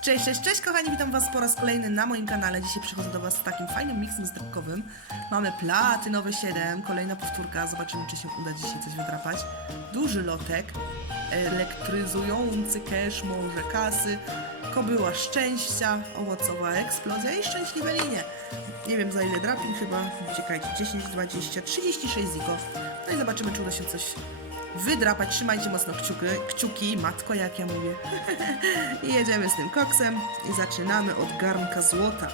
Cześć, cześć, cześć kochani, witam was po raz kolejny na moim kanale. Dzisiaj przychodzę do was z takim fajnym miksem zdrobkowym. Mamy platynowe 7, kolejna powtórka, zobaczymy czy się uda dzisiaj coś wydrapać. Duży lotek, elektryzujący cash, może kasy, kobyła szczęścia, owocowa eksplozja i szczęśliwe linie. Nie wiem za ile drapin chyba, czekajcie, 10, 20, 36 ziko. No i zobaczymy czy uda się coś wydrapać. Trzymajcie mocno kciuki, kciuki matko jak ja mówię. I jedziemy z tym koksem i zaczynamy od garnka złota.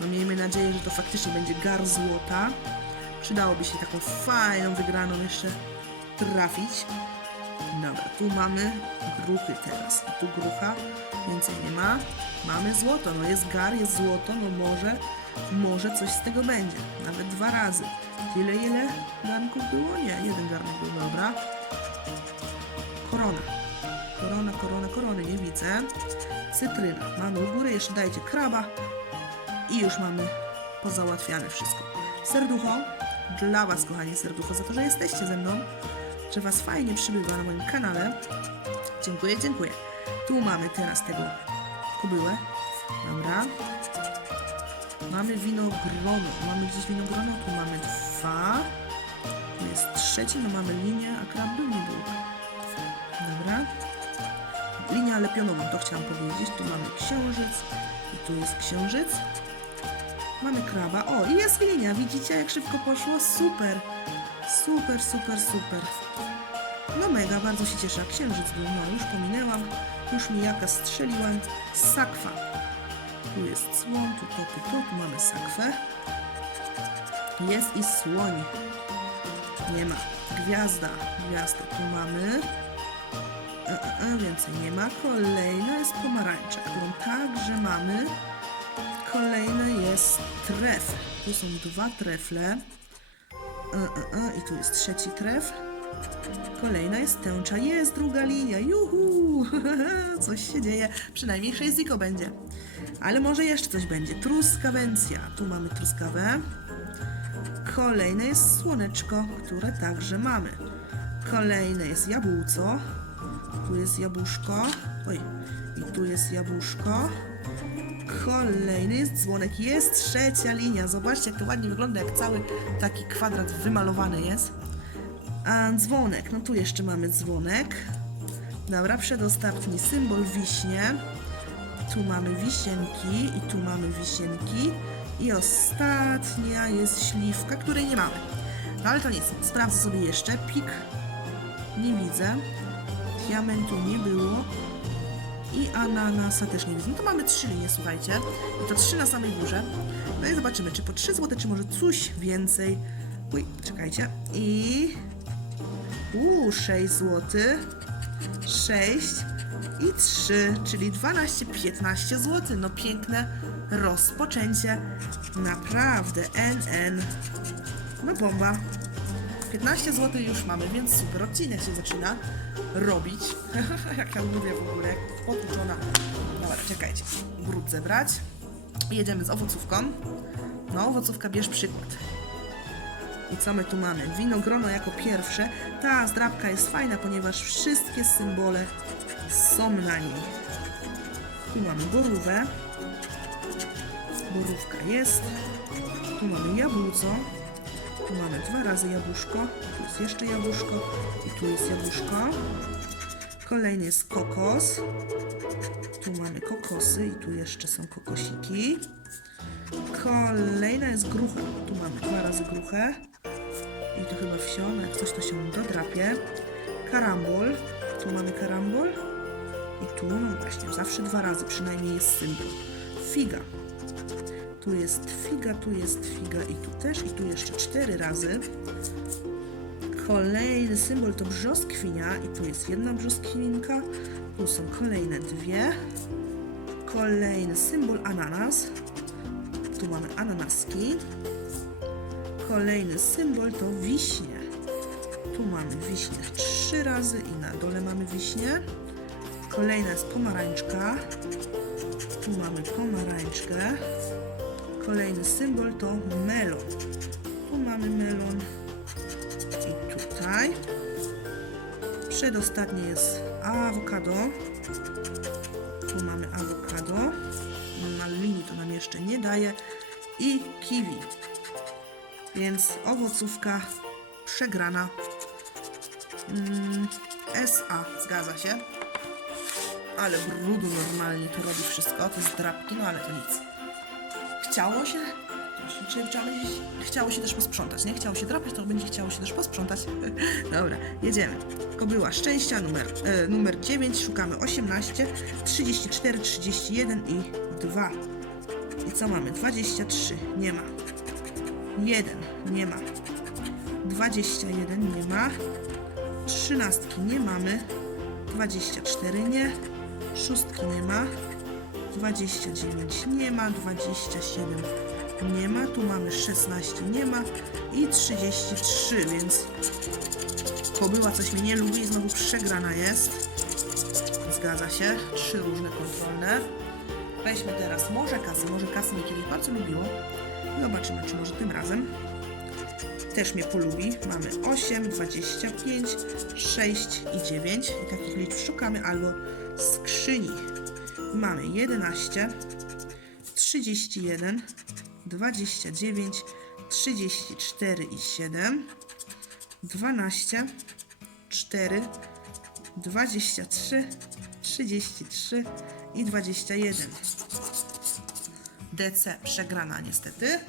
No miejmy nadzieję, że to faktycznie będzie gar złota. Przydałoby się taką fajną wygraną jeszcze trafić. Dobra, tu mamy gruchy teraz. Tu grucha, więcej nie ma. Mamy złoto, no jest gar, jest złoto, no może, może coś z tego będzie. Nawet dwa razy. Tyle ile garnków było? Nie, jeden garnek był, dobra. Korona. Korona, korona, korony, nie widzę. Cytryna. Mamy u góry, jeszcze dajcie kraba. I już mamy pozałatwiane wszystko. Serducho. Dla Was, kochani, serducho, za to, że jesteście ze mną. Że Was fajnie przybywa na moim kanale. Dziękuję, dziękuję. Tu mamy teraz tego kubyłę. Dobra. Mamy winogrono. Mamy gdzieś winogrono. Tu mamy dwa. Tu jest trzeci, no mamy linię, a krab był, nie był. Dobra. Linia lepionową, to chciałam powiedzieć. Tu mamy księżyc i tu jest księżyc. Mamy kraba. O, i jest linia. Widzicie, jak szybko poszło? Super. Super, super, super. No mega, bardzo się cieszę. Księżyc był, no już pominęłam. Już mi jaka strzeliłem. Sakwa. Tu jest słoń, tu to, tu to. Tu mamy sakwę. Jest i słoń. Nie ma. Gwiazda. Gwiazda. Tu mamy. E, e, e, więcej nie ma. Kolejna jest pomarańcza, którą także mamy. Kolejny jest tref. Tu są dwa trefle. E, e, e, I tu jest trzeci tref. Kolejna jest tęcza. Jest druga linia. Juhu! Coś się dzieje. Przynajmniej 6 ziko będzie. Ale może jeszcze coś będzie. Truskawencja. Tu mamy truskawę. Kolejne jest słoneczko, które także mamy. Kolejne jest jabłco. Tu jest jabłuszko. Oj, i tu jest jabłuszko. Kolejny jest dzwonek. Jest trzecia linia. Zobaczcie, jak to ładnie wygląda, jak cały taki kwadrat wymalowany jest. A dzwonek, no tu jeszcze mamy dzwonek. Dobra, przedostatni symbol wiśnie. Tu mamy wisienki i tu mamy wisienki. I ostatnia jest śliwka, której nie mamy. No ale to nic, sprawdzę sobie jeszcze. Pik nie widzę. Diamentu nie było. I ananasa też nie widzę. No to mamy trzy linie, słuchajcie. I to trzy na samej górze. No i zobaczymy, czy po trzy złote, czy może coś więcej. Uj, czekajcie. I... Uuu, 6 zł. 6 i 3, czyli 12-15 zł. No piękne rozpoczęcie. Naprawdę, NN. No bomba. 15 zł już mamy, więc super odcinek się zaczyna robić. jak ja mówię w ogóle, potłuczona. Dobra, czekajcie. Brud zebrać. Jedziemy z owocówką. No, owocówka bierz przykład. I co my tu mamy? Winogrono jako pierwsze. Ta zdrabka jest fajna, ponieważ wszystkie symbole są na niej. Tu mamy borówę. Borówka jest. Tu mamy jabłco. Tu mamy dwa razy jabłuszko. Tu jest jeszcze jabłuszko. I tu jest jabłuszko. Kolejny jest kokos. Tu mamy kokosy i tu jeszcze są kokosiki. Kolejna jest grucha. Tu mamy dwa razy gruchę. I tu chyba wsio, no jak coś to się dodrapie. Karambol. Tu mamy karambol. I tu, no właśnie, zawsze dwa razy przynajmniej jest symbol. Figa. Tu jest figa, tu jest figa i tu też. I tu jeszcze cztery razy. Kolejny symbol to brzoskwinia i tu jest jedna brzoskwinka. Tu są kolejne dwie. Kolejny symbol ananas. Tu mamy ananaski. Kolejny symbol to wiśnie. Tu mamy wiśnie trzy razy i na dole mamy wiśnie. Kolejna jest pomarańczka. Tu mamy pomarańczkę. Kolejny symbol to melon. Tu mamy melon. I tutaj. Przedostatnie jest awokado. Jeszcze nie daje. I kiwi. Więc owocówka przegrana. Mm, SA, zgadza się. Ale brudu normalnie to robi wszystko. To jest drapki, no ale to nic. Chciało się. Czy chciało się też posprzątać, nie? Chciało się drapać, to będzie chciało się też posprzątać. Dobra, jedziemy. Kobyła szczęścia, numer, e, numer 9, szukamy 18, 34, 31 i 2. I co mamy? 23, nie ma. 1, nie ma. 21, nie ma. 13 nie mamy. 24 nie. Szóstki nie ma. 29 nie ma. 27 nie ma. Tu mamy 16 nie ma. I 33, więc kobyła coś mnie nie lubi znowu przegrana jest. Zgadza się. Trzy różne kontrolne. Weźmy teraz może kasy. Może kasy mnie kiedyś bardzo lubiło. Zobaczymy, czy może tym razem też mnie polubi. Mamy 8, 25, 6 i 9. I takich liczb szukamy albo skrzyni. Mamy 11, 31, 29, 34 i 7, 12, 4, 23, 33 i 21. DC przegrana niestety.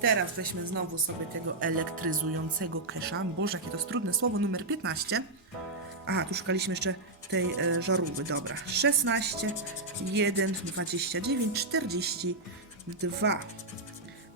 Teraz weźmy znowu sobie tego elektryzującego kesza. Boże, jakie to jest trudne słowo, numer 15. Aha, tu szukaliśmy jeszcze tej e, żarówki. Dobra. 16, 1, 29, 42.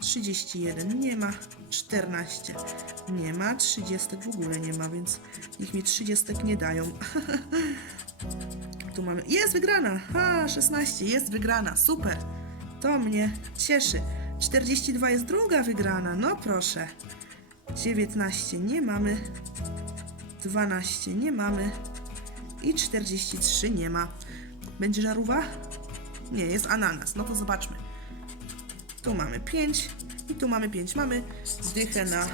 31 nie ma, 14 nie ma, 30 w ogóle nie ma, więc niech mi 30 nie dają. Tu mamy. Jest wygrana! Ha, 16, jest wygrana, super! To mnie cieszy. 42 jest druga wygrana, no proszę. 19 nie mamy. 12 nie mamy. I 43 nie ma. Będzie żarówa? Nie, jest ananas. No to zobaczmy. Tu mamy 5 i tu mamy 5. Mamy dychę na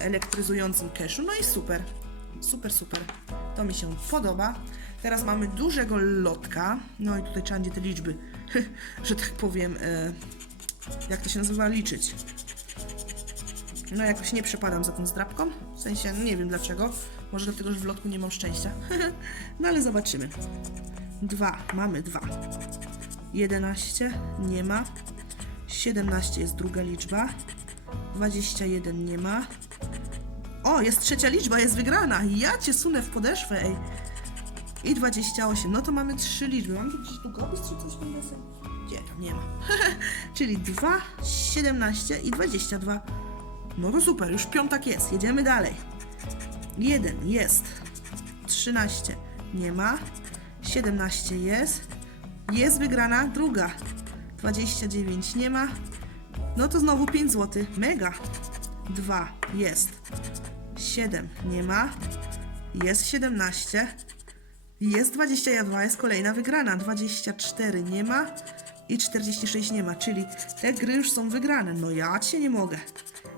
elektryzującym keszu. No i super. Super, super. To mi się podoba. Teraz mamy dużego lotka. No i tutaj trzeba będzie te liczby, że tak powiem, e, jak to się nazywa, liczyć. No jakoś nie przepadam za tą zdrabką. W sensie, nie wiem dlaczego. Może dlatego, że w lotku nie mam szczęścia. no ale zobaczymy. Dwa. Mamy dwa. 11 nie ma. 17 jest druga liczba. 21 nie ma. O, jest trzecia liczba, jest wygrana. Ja cię sunę w podeszwę, ej. I 28. No to mamy trzy liczby. Mam tu gdzieś długopis czy coś tam jest? Gdzie tam nie ma. Czyli 2, 17 i 22. No to super, już piątak jest. Jedziemy dalej. 1 jest. 13 nie ma. 17 jest. Jest wygrana druga. 29 nie ma. No to znowu 5 zł. Mega. 2 jest. 7 nie ma. Jest 17. Jest 22, jest kolejna wygrana. 24 nie ma. I 46 nie ma, czyli te gry już są wygrane. No ja cię nie mogę.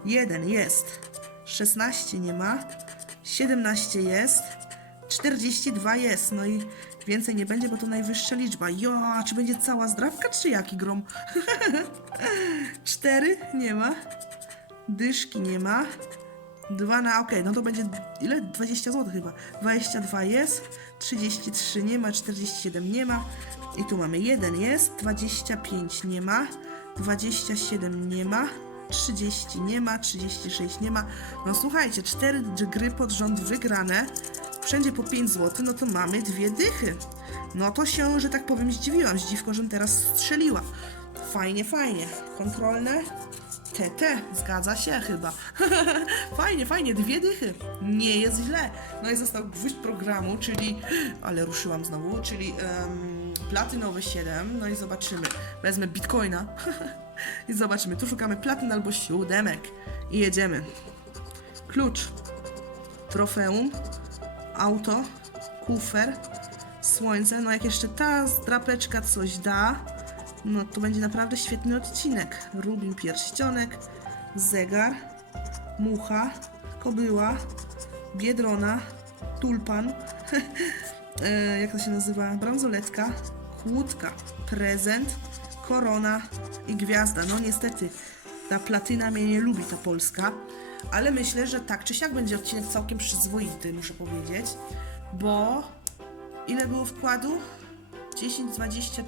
1 jest. 16 nie ma. 17 jest. 42 jest. No i więcej nie będzie, bo to najwyższa liczba. Jo, czy będzie cała zdrawka, czy jaki grom? 4 nie ma. Dyszki nie ma. 2 na, okej, no to będzie, ile? 20 zł chyba. 22 jest, 33 nie ma, 47 nie ma. I tu mamy 1 jest, 25 nie ma, 27 nie ma, 30 nie ma, 36 nie ma. No słuchajcie, 4 gry pod rząd wygrane, wszędzie po 5 zł, no to mamy dwie dychy. No to się, że tak powiem, zdziwiłam. Zdziwko, żem teraz strzeliła. Fajnie, fajnie. Kontrolne. TT, zgadza się chyba. fajnie, fajnie, dwie dychy. Nie jest źle. No i został gwóźdź programu, czyli, ale ruszyłam znowu, czyli um, platynowy 7. No i zobaczymy. Wezmę bitcoina i zobaczymy. Tu szukamy platyn albo siódemek. I jedziemy. Klucz. Trofeum. Auto. Kufer. Słońce. No jak jeszcze ta drapeczka coś da, no to będzie naprawdę świetny odcinek. Rubin pierścionek, zegar, mucha, kobyła, biedrona, tulpan, e, jak to się nazywa, bransoletka, kłódka, prezent, korona i gwiazda. No niestety, ta platyna mnie nie lubi, ta Polska, ale myślę, że tak czy siak będzie odcinek całkiem przyzwoity, muszę powiedzieć, bo ile było wkładu? 10, 20,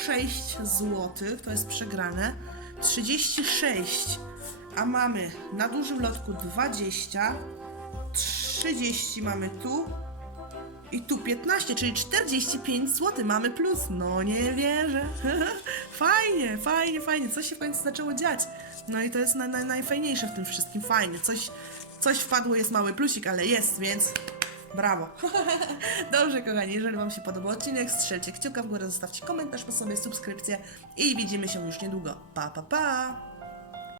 36 zł, to jest przegrane. 36, a mamy na dużym lotku 20, 30 mamy tu i tu 15, czyli 45 zł mamy plus. No nie wierzę. fajnie, fajnie, fajnie. Coś się w końcu zaczęło dziać. No i to jest na, najfajniejsze w tym wszystkim. Fajnie. Coś, coś wpadło, jest mały plusik, ale jest, więc brawo. Dobrze, kochani, jeżeli Wam się podobał odcinek, strzelcie kciuka w górę, zostawcie komentarz po sobie, subskrypcję i widzimy się już niedługo. Pa, pa, pa!